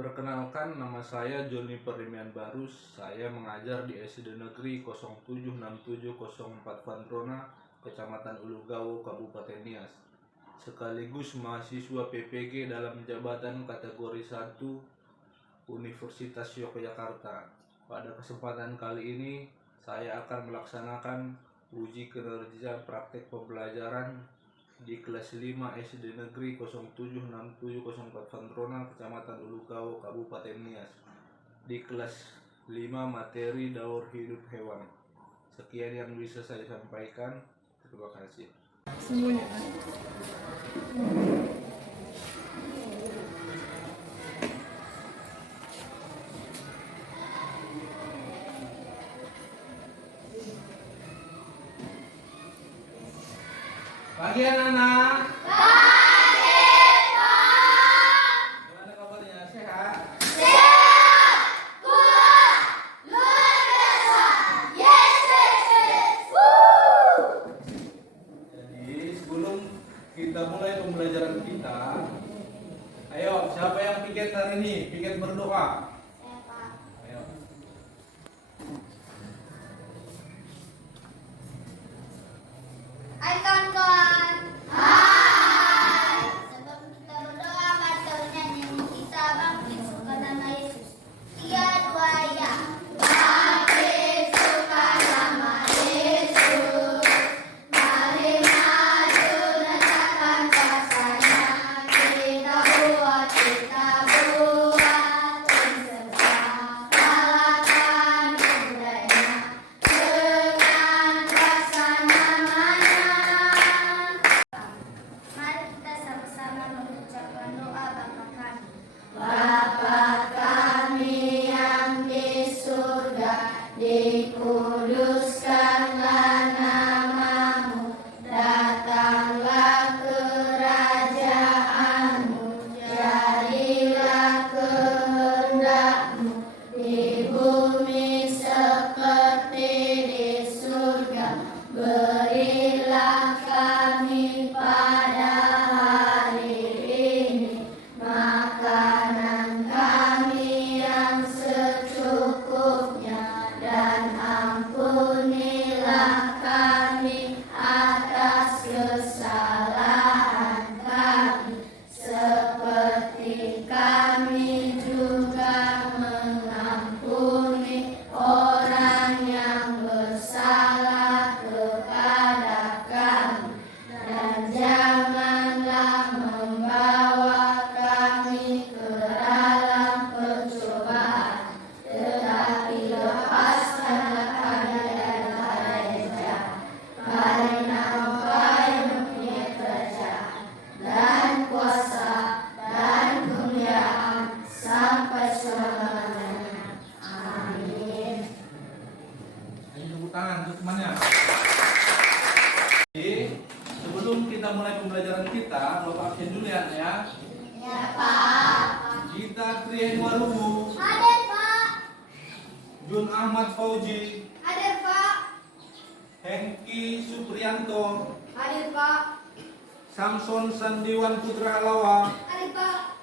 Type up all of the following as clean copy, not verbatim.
Perkenalkan, nama saya Joni Perimian Barus. Saya mengajar di SD Negeri 076704 Vantrona, Kecamatan Ulugawo, Kabupaten Nias. Sekaligus mahasiswa PPG dalam jabatan kategori 1 Universitas Yogyakarta. Pada kesempatan kali ini, saya akan melaksanakan uji kinerja praktek pembelajaran di kelas 5 SD Negeri 076704 Vantrona, Kecamatan Ulugawo, Kabupaten Nias. Di kelas 5 materi daur hidup hewan. Sekian yang bisa saya sampaikan. Terima kasih. Semuanya. Pagi anak-anak. Gimana kabarnya? Sehat? Jadi sebelum kita mulai pembelajaran kita, ayo siapa yang piket hari ini? Piket berdoa. Ayo. Hai kawan-kawan. Hai. Sebelum kita berdoa, mari kita nyanyi kita bangkit suka nama Yesus. 3, 2, ya. Bangkit suka nama Yesus. Mari maju rasakan kuasanya. Kita buat bersama kalahkan budaya dengan kuasa namanya. Mari kita sama-sama mengucapkan doa Bapa kami. Bapa kami yang di surga, dikuduskanlah namamu, datanglah kerajaanmu, jadilah kehendakmu di bumi seperti di surga. Berilah kami pada hari ini makanan kami yang secukupnya, dan ampunilah kami atas kesalahan kami, seperti kami juga mengampuni orang yang bersalah kepada kami. Dan janganlah membawa kami ke dalam pencobaan, tetapi lepaskanlah kami dari jahat. Karena Engkau yang mempunyai kerajaan dan kuasa dan kemuliaan sampai selama-lamanya. Amin. Ayo tepuk tangan untuk temannya. Jadi, sebelum kita mulai pembelajaran kita, Bapak absen dulu ya. Ya Pak. Gita Trihen Warubu, Hadir Pak. Jun Ahmad Fauji, Hadir Pak. Hengki Supriyanto, Hadir Pak. Samson Sandiwan Putra Alawa, Hadir Pak.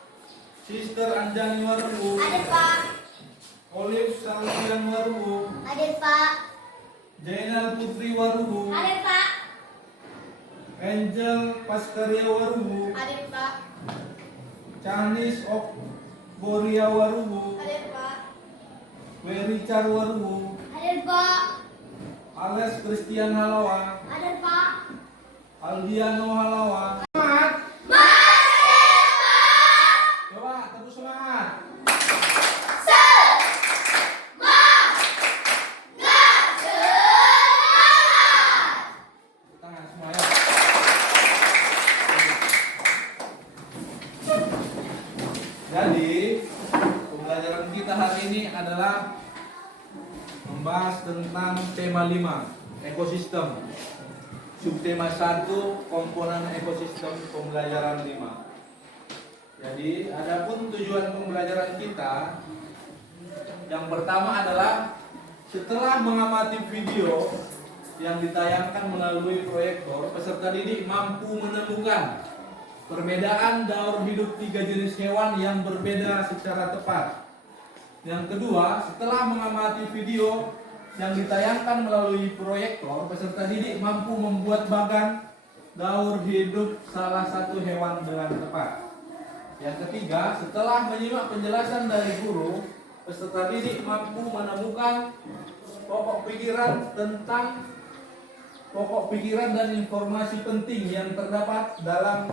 Sister Anjani Warubu, Hadir Pak. Olive Salvian Warubu, Hadir Pak. Jainal Putri Warubu, Hadir Pak. Angel Paskaria Warubu, Hadir Pak. Canis Okboria Warubu, Hadir Pak. Werichar Warubu, Hadir Pak. Ales Christian Halawa, Hadir Pak. Aldiano Halawa. Semangat! Coba terus semangat. Tangan semua ya. Jadi pembelajaran kita hari ini adalah membahas tentang tema 5, ekosistem. Subtema 1, komponen ekosistem, pembelajaran 5. Jadi adapun tujuan pembelajaran kita, yang pertama adalah setelah mengamati video yang ditayangkan melalui proyektor, peserta didik mampu menemukan Perbedaan daur hidup 3 jenis hewan yang berbeda secara tepat. Yang kedua, setelah mengamati video yang ditayangkan melalui proyektor, peserta didik mampu membuat bagan daur hidup salah satu hewan dengan tepat. Yang ketiga, setelah menyimak penjelasan dari guru, peserta didik mampu menemukan pokok pikiran dan informasi penting yang terdapat dalam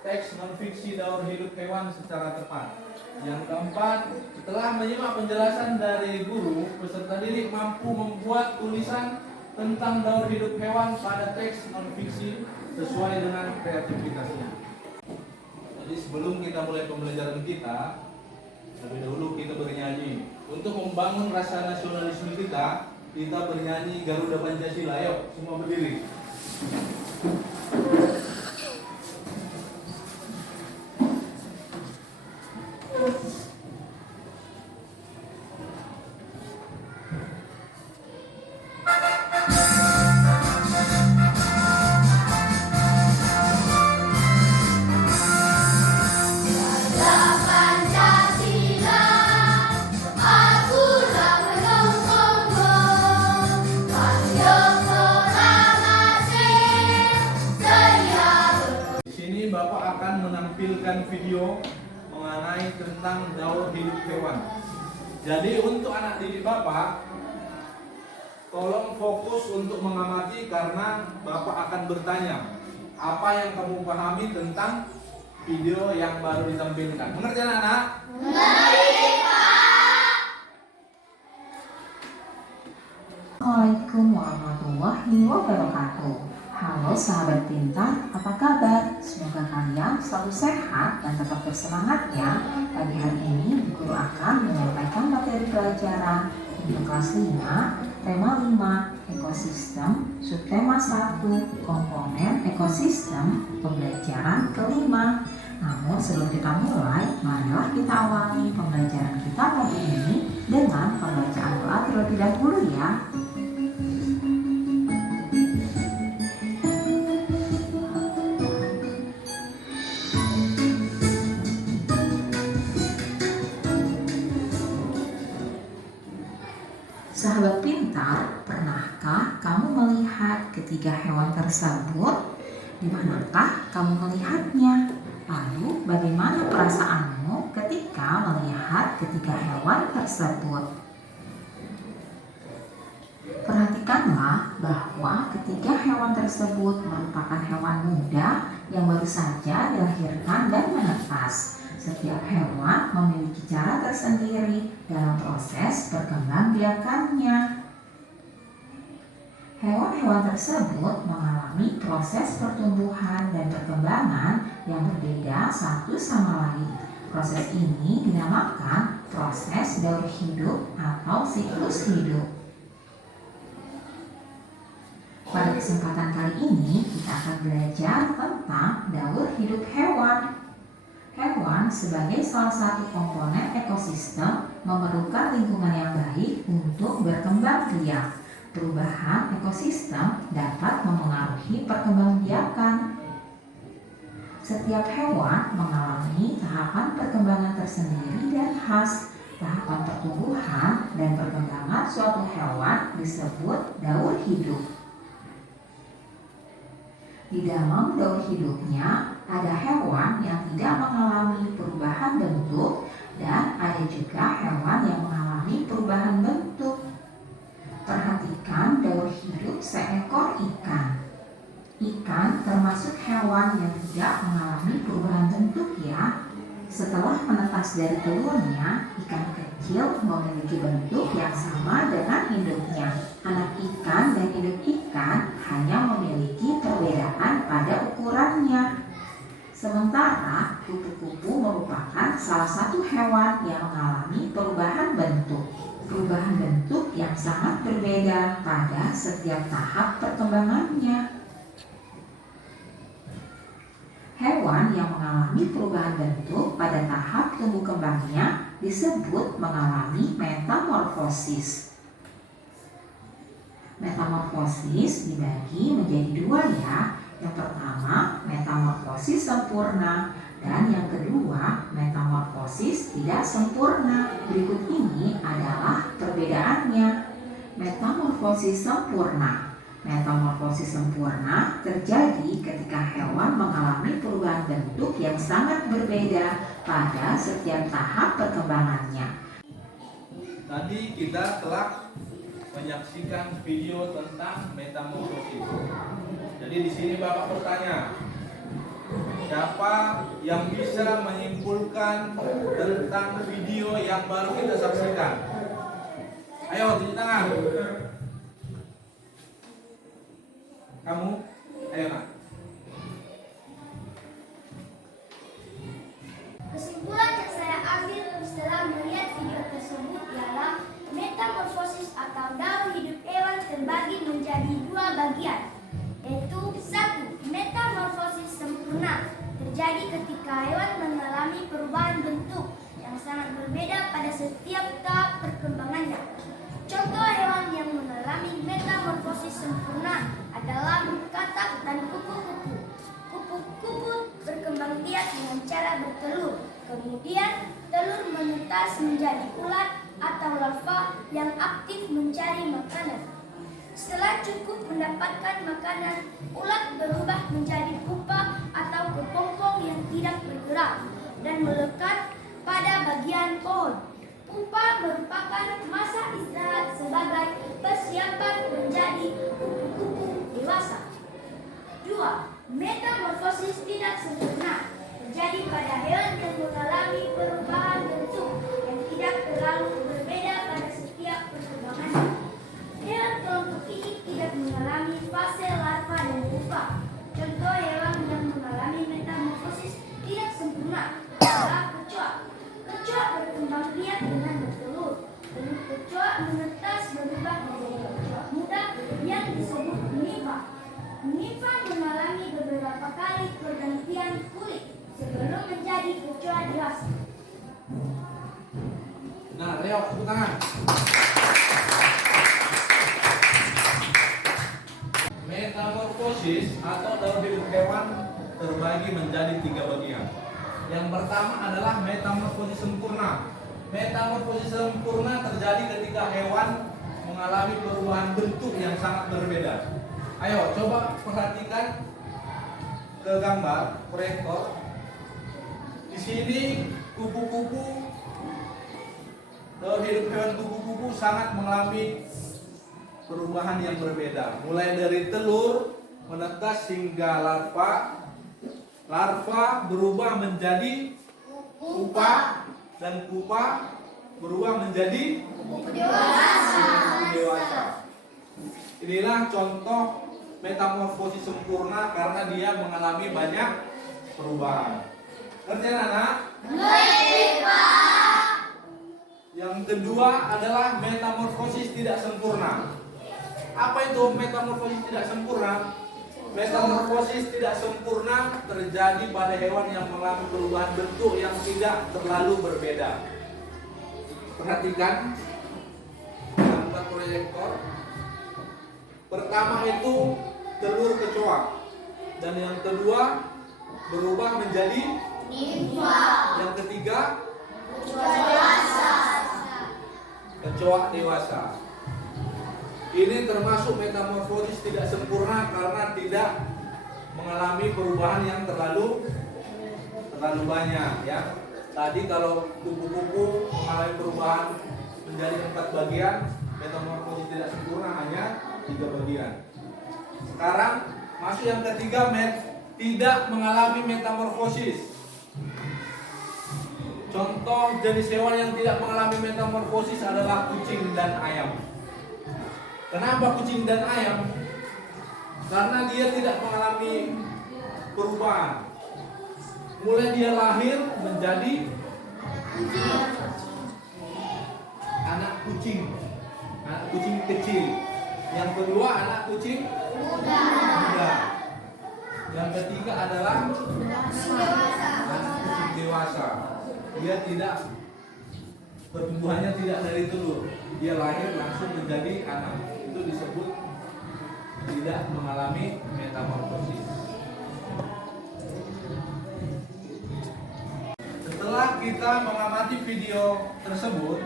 teks non-fiksi daur hidup hewan secara tepat. Yang keempat, setelah menyimak penjelasan dari guru, peserta didik mampu membuat tulisan tentang daur hidup hewan pada teks non-fiksi sesuai dengan kreativitasnya. Jadi sebelum kita mulai pembelajaran kita, lebih dahulu kita bernyanyi. Untuk membangun rasa nasionalisme kita bernyanyi Garuda Pancasila. Ayo, semua berdiri. Bapak akan menampilkan video mengenai tentang daur hidup hewan. Jadi untuk anak didik Bapak, tolong fokus untuk mengamati karena Bapak akan bertanya apa yang kamu pahami tentang video yang baru ditampilkan. Mengerti anak-anak? Mengerti, Pak. Assalamualaikum warahmatullahi wabarakatuh. Halo sahabat pintar, apa kabar? Semoga kalian selalu sehat dan tetap bersemangat ya. Pagi hari ini guru akan menyampaikan materi pelajaran untuk kelas 5, tema 5, ekosistem, subtema 1, komponen ekosistem, pembelajaran kelima. Namun sebelum kita mulai, marilah kita awali pembelajaran kita pagi ini dengan pembacaan doa terlebih dahulu ya. Sahabat pintar, pernahkah kamu melihat ketiga hewan tersebut? Di manakah kamu melihatnya? Lalu bagaimana perasaanmu ketika melihat ketiga hewan tersebut? Perhatikanlah bahwa ketiga hewan tersebut merupakan hewan muda yang baru saja dilahirkan dan menetas. Setiap hewan memiliki cara tersendiri dalam proses perkembangbiakannya. Hewan-hewan tersebut mengalami proses pertumbuhan dan perkembangan yang berbeda satu sama lain. Proses ini dinamakan proses daur hidup atau siklus hidup. Pada kesempatan kali ini kita akan belajar tentang daur hidup hewan. Hewan sebagai salah satu komponen ekosistem memerlukan lingkungan yang baik untuk berkembang biak. Perubahan ekosistem dapat memengaruhi perkembangbiakan. Setiap hewan mengalami tahapan perkembangan tersendiri dan khas. Tahapan pertumbuhan dan perkembangan suatu hewan disebut daur hidup. Di dalam daur hidupnya ada hewan yang tidak mengalami perubahan bentuk dan ada juga hewan yang mengalami perubahan bentuk. Perhatikan daur hidup seekor ikan. Ikan termasuk hewan yang tidak mengalami perubahan bentuk ya. Setelah menetas dari telurnya, ikan kecil memiliki bentuk yang sama dengan induknya. Anak ikan dan induk ikan hanya memiliki perbedaan pada ukurannya. Sementara kupu-kupu merupakan salah satu hewan yang mengalami perubahan bentuk. Perubahan bentuk yang sangat berbeda pada setiap tahap perkembangannya. Hewan yang mengalami perubahan bentuk pada tahap tumbuh kembangnya disebut mengalami metamorfosis. Metamorfosis dibagi menjadi dua ya, Yang pertama, metamorfosis sempurna, dan yang kedua, metamorfosis tidak sempurna. Berikut ini adalah perbedaannya. Metamorfosis sempurna. Metamorfosis sempurna terjadi ketika hewan mengalami perubahan bentuk yang sangat berbeda pada setiap tahap perkembangannya. Tadi kita telah menyaksikan video tentang metamorfosis. Jadi di sini Bapak bertanya, siapa yang bisa menyimpulkan tentang video yang baru kita saksikan? Ayo tunjuk tangan. Kamu, ayo nak. Kesimpulan yang saya ambil setelah melihat video tersebut ialah metamorfosis atau daur hidup hewan terbagi menjadi dua bagian, yaitu satu, metamorfosis sempurna terjadi ketika hewan mengalami perubahan bentuk yang sangat berbeda pada setiap tahap perkembangannya. Contoh hewan yang mengalami metamorfosis sempurna adalah katak dan kupu-kupu. Kupu-kupu berkembang biak dengan cara bertelur. Kemudian telur menetas menjadi ulat atau larva yang aktif mencari makanan. Setelah cukup mendapatkan makanan, ulat berubah menjadi pupa atau kepompong yang tidak bergerak dan melekat pada bagian pohon. Pupa merupakan masa istirahat sebagai persiapan menjadi kupu-kupu dewasa. 2. Metamorfosis tidak sempurna terjadi pada hewan yang mengalami perubahan bentuk yang tidak terlalu berbeda pada setiap perkembangannya. Hewan kelompok ini tidak mengalami fase larva dan pupa. Contoh hewan yang mengalami metamorfosis tidak sempurna adalah kecoa. Kecoa berkembang biak dengan bertelur. Telur kecoa menetas berubah menjadi kecoa muda yang disebut nimfa. Nimfa mengalami beberapa kali pergantian kulit sebelum menjadi kecoa dewasa. Nah, Leo, tepuk tangan. Metamorfosis atau daur hidup hewan terbagi menjadi 3 bagian. Yang pertama adalah metamorfosis sempurna. Metamorfosis sempurna terjadi ketika hewan mengalami perubahan bentuk yang sangat berbeda. Ayo, coba perhatikan ke gambar proyektor. Di sini kupu-kupu, daur hidup hewan kupu-kupu sangat mengalami perubahan yang berbeda. Mulai dari telur, menetas hingga larva. Larva berubah menjadi pupa dan pupa berubah menjadi kupu dewasa. Inilah contoh metamorfosis sempurna karena dia mengalami banyak perubahan. Ngerti anak? Ngerti, Pak. Yang kedua adalah metamorfosis tidak sempurna. Apa itu metamorfosis tidak sempurna? Metamorfosis tidak sempurna terjadi pada hewan yang mengalami perubahan bentuk yang tidak terlalu berbeda. Perhatikan gambar proyektor. Pertama itu telur kecoa, dan yang kedua berubah menjadi nimfa. Yang ketiga Dewasa. kecoa dewasa. Ini termasuk metamorfosis tidak sempurna karena tidak mengalami perubahan yang terlalu banyak, ya. Tadi kalau kupu-kupu mengalami perubahan menjadi 4 bagian, metamorfosis tidak sempurna hanya 3 bagian. Sekarang masuk yang ketiga, tidak mengalami metamorfosis. Contoh jenis hewan yang tidak mengalami metamorfosis adalah kucing dan ayam. Kenapa kucing dan ayam? Karena dia tidak mengalami perubahan. Mulai dia lahir menjadi anak kucing kecil. Yang kedua anak kucing muda. Yang ketiga adalah anak kucing dewasa. Dia tidak, pertumbuhannya tidak dari telur. Dia lahir langsung menjadi anak. Itu disebut tidak mengalami metamorfosis. kita mengamati video tersebut,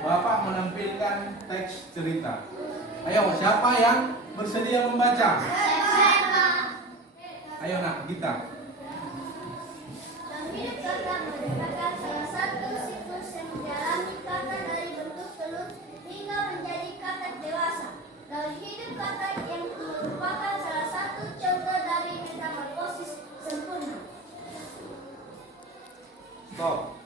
Bapak menampilkan teks cerita. Ayo, siapa yang bersedia membaca? Ayo nak, kita. Dalam hidup kakak merupakan salah satu siklus yang menjalani kakak dari bentuk telur hingga menjadi kakak dewasa. Dalam hidup kakak yang merupakan salah satu contoh dari metamorfosis sempurna. Stop.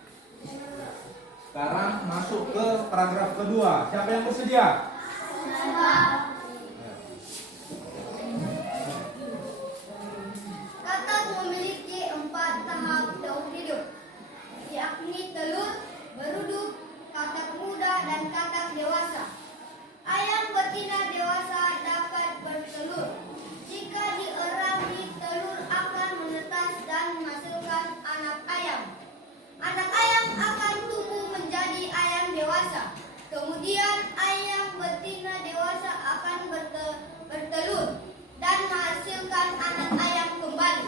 Sekarang masuk ke paragraf kedua. Siapa yang bersedia? Kakak memiliki 4 tahap daur hidup, yakni telur, beruduk, kakak muda, dan kakak dewasa. Ayam betina dewasa dapat bertelur. Jika dierami, telur akan menetas dan menghasilkan anak ayam. Anak ayam akan tumbuh menjadi ayam dewasa. Kemudian ayam betina dewasa akan bertelur dan menghasilkan anak ayam kembali.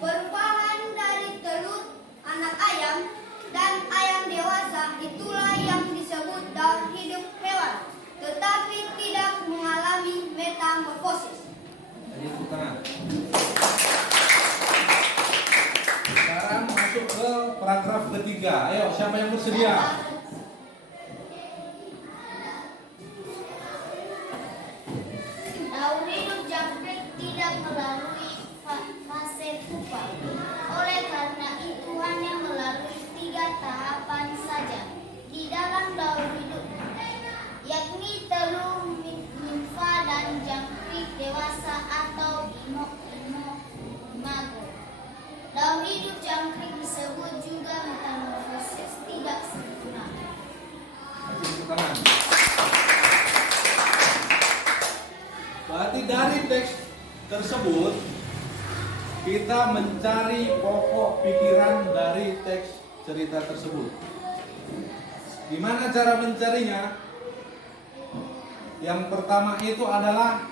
Perubahan dari telur, anak ayam, dan ayam dewasa itulah yang disebut daur hidup hewan, tetapi tidak mengalami metamorfosis. Jadi tepuk tangan. Sekarang masuk ke paragraf ketiga. Ayo, siapa yang bersedia? Daur hidup jangkrik tidak melalui fase pupa. Oleh karena itu hanya melalui 3 tahapan saja di dalam daur hidup, yakni telur, nimfa, dan jangkrik dewasa atau imago. Daur hidup jangkrik disebut juga metamorfosis tidak sempurna. Tepuk tangan. Berarti dari teks tersebut kita mencari pokok pikiran dari teks cerita tersebut. Gimana cara mencarinya? Yang pertama itu adalah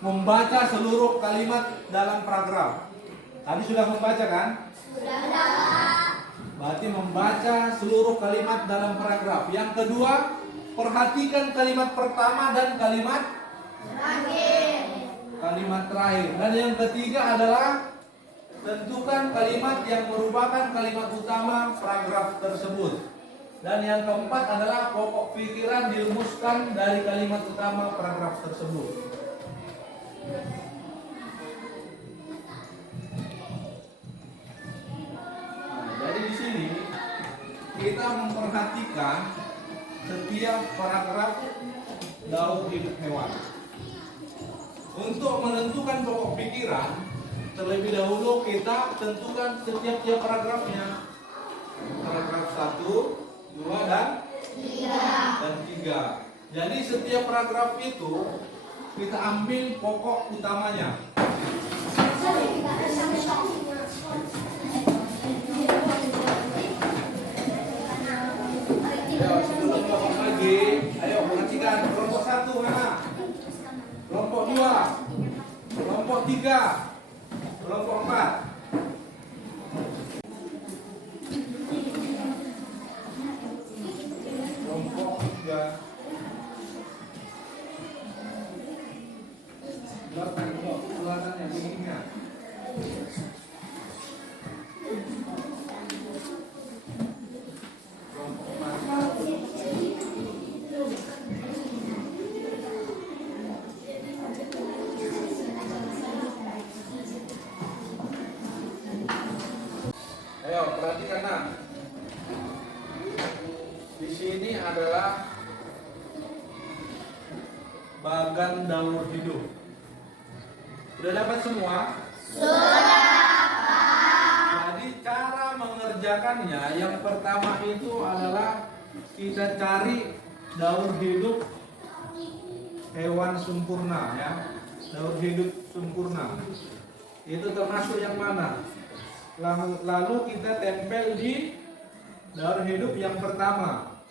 membaca seluruh kalimat dalam paragraf. Tadi sudah membaca kan? Berarti membaca seluruh kalimat dalam paragraf. Yang kedua, perhatikan kalimat pertama dan kalimat terakhir. Dan yang ketiga adalah tentukan kalimat yang merupakan kalimat utama paragraf tersebut. Dan yang keempat adalah pokok pikiran dirumuskan dari kalimat utama paragraf tersebut. Nah, jadi di sini kita memperhatikan setiap paragraf daur hidup hewan. Untuk menentukan pokok pikiran, terlebih dahulu kita tentukan setiap paragrafnya. Paragraf 1, 2, dan 3. Jadi setiap paragraf itu kita ambil pokok utamanya. Ayo, sebelum kelompok lagi, ayo perhatikan kelompok 1 mana? Kelompok 2, kelompok 3, kelompok 4. Kelompok 3. Belakang kok, kelihatannya begininya. Kelompok 4. Ayo perhatikan nak. Di sini adalah bagan daur hidup. Sudah dapat semua? Sudah. Jadi cara mengerjakannya yang pertama itu adalah kita cari daur hidup hewan sempurna ya. Daur hidup sempurna. Itu termasuk yang mana? Lalu kita tempel di daur hidup yang pertama.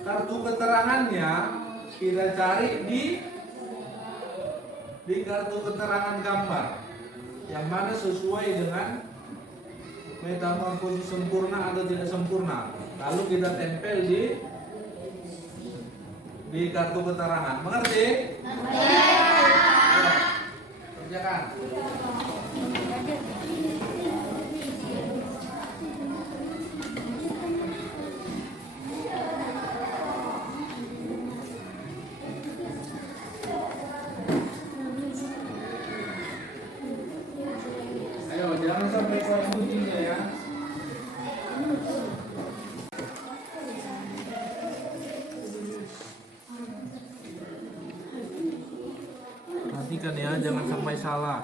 Kartu keterangannya kita cari di kartu keterangan gambar yang mana sesuai dengan metamorfosis sempurna atau tidak sempurna. Lalu kita tempel di kartu keterangan. Mengerti? Kerjakan. Ayo, jangan sampai kurang bunyinya ya. Perhatikan ya, jangan sampai salah.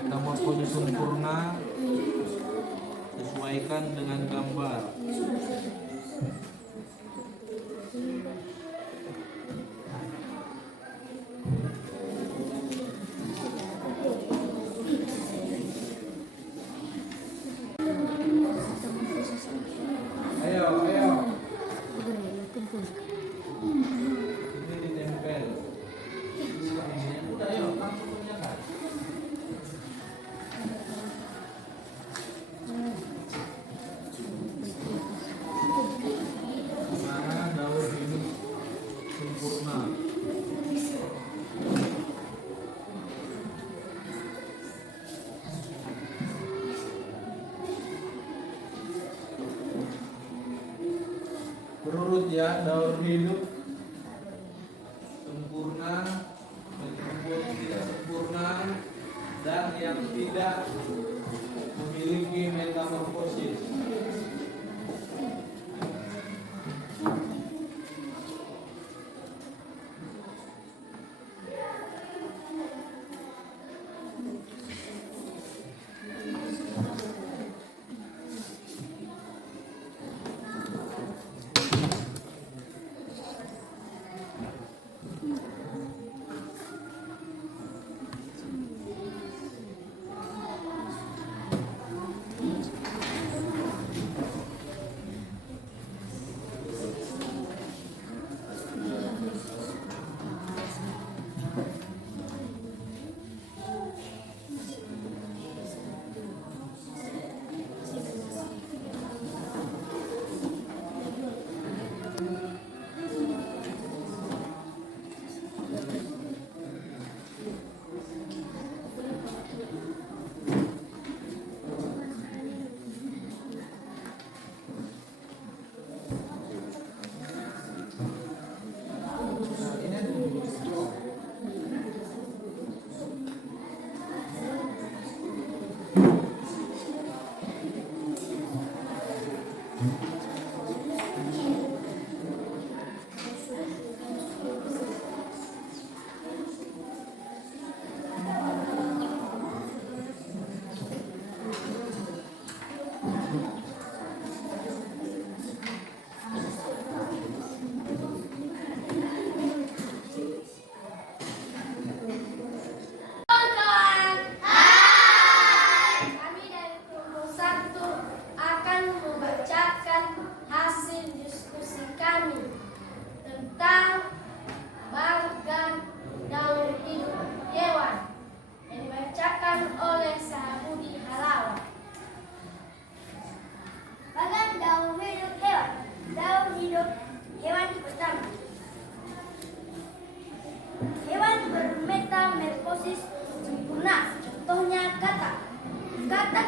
Metamorfosis sempurna sesuaikan dengan gambar. Ayo. Ini ditempel. Udah, ayo, langsung kerjakan. Mana daur hidup sempurna? Berurut ya, daur hidup sempurna, metamorfosis tidak sempurna, dan yang tidak memiliki metamorfosis.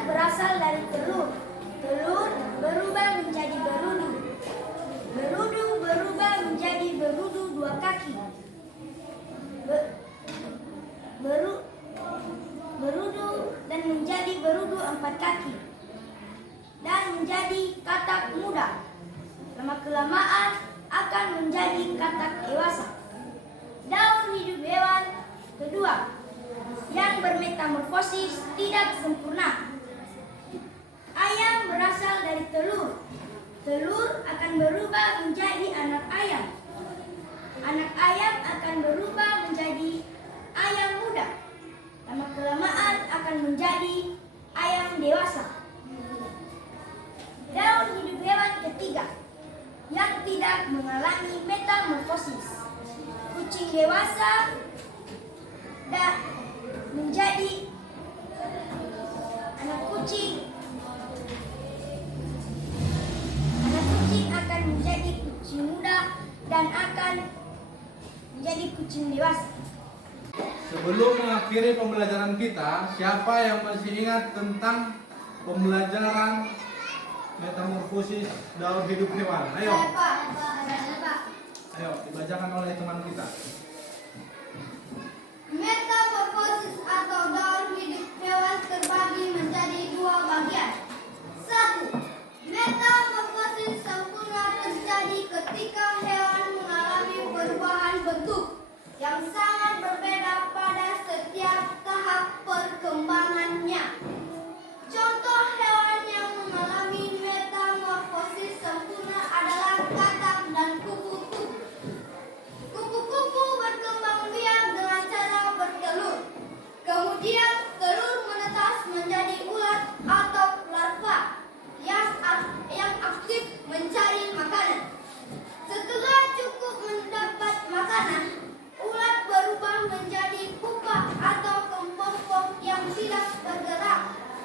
berasal dari telur. Telur berubah menjadi berudu. Berudu berubah menjadi berudu dua kaki. Berudu dan menjadi berudu empat kaki. Dan menjadi katak muda. Lama-kelamaan akan menjadi katak dewasa. Daun hidup hewan kedua yang bermetamorfosis tidak sempurna. Ayam berasal dari telur. Telur akan berubah menjadi anak ayam. Anak ayam akan berubah menjadi ayam muda. Lama-kelamaan akan menjadi ayam dewasa. Daun hidup hewan ketiga yang tidak mengalami metamorfosis. Kucing dewasa dan menjadi kucing. Anak kucing akan menjadi kucing muda dan akan menjadi kucing dewasa. Sebelum mengakhiri pembelajaran kita, siapa yang masih ingat tentang pembelajaran metamorfosis daur hidup hewan? Ayo, ayo dibacakan oleh teman kita. Metamorfosis atau daur hidup hewan terbagi menjadi dua bagian. 1. Metamorfosis sempurna terjadi ketika hewan mengalami perubahan bentuk yang sangat berbeda pada setiap tahap perkembangannya. Contoh hewan yang mengalami metamorfosis sempurna adalah katak dan kupu-kupu. Kupu-kupu berkembang biak dengan cara bertelur. Kemudian telur menetas menjadi ulat atau larva yang aktif mencari makanan. Setelah cukup mendapat makanan, ulat berubah menjadi pupa atau kepompong yang tidak bergerak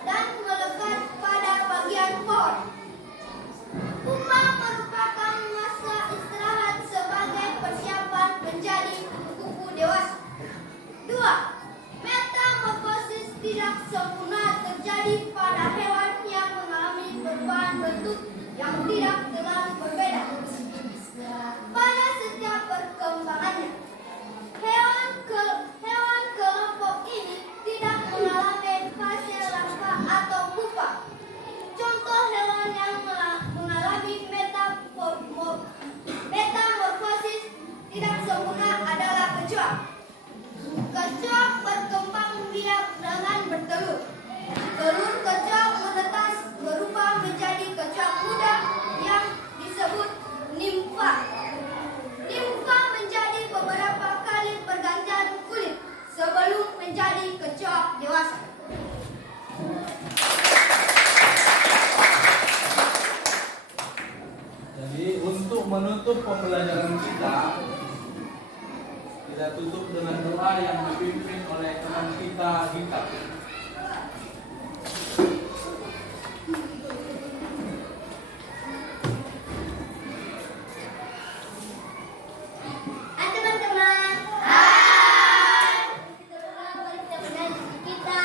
dan melekat pada bagian pohon. Pupa merupakan masa istirahat sebagai persiapan menjadi kupu-kupu dewasa. 2. Metamorfosis tidak sempurna terjadi pada hewan yang mengalami perubahan bentuk yang tidak terlalu berbeda pada setiap perkembangannya. Hewan kelompok ini tidak mengalami fase larva atau pupa. Contoh hewan yang mengalami metamorfosis tidak sempurna adalah kecoak. Kecoak berkembang biak dengan bertelur. Telur kecoak menetas berubah menjadi kecoak muda yang disebut nimfa. Nimfa menjadi beberapa kali pergantian kulit sebelum menjadi kecoak dewasa. Jadi untuk menutup pembelajaran kita tutup dengan doa yang dipimpin oleh teman kita Gita. Teman-teman, hai. Kita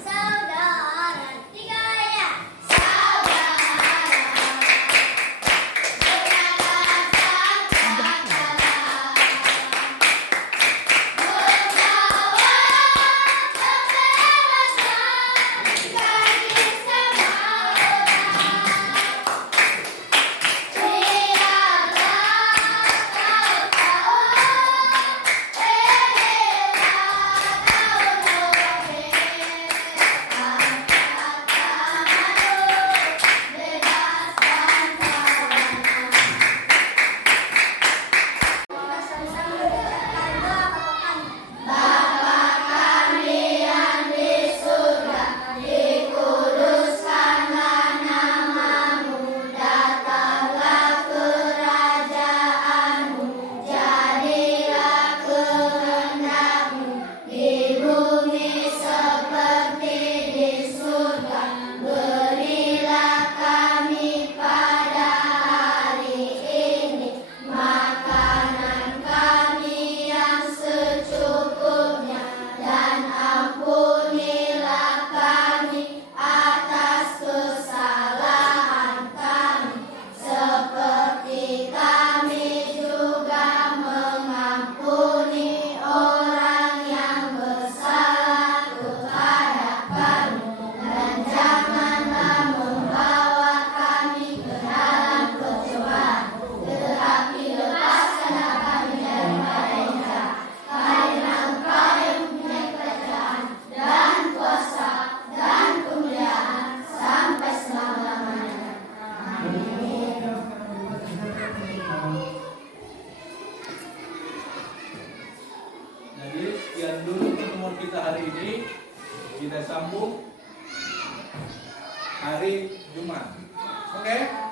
saudara tiga ya. kita sambung hari Jumat. Oke?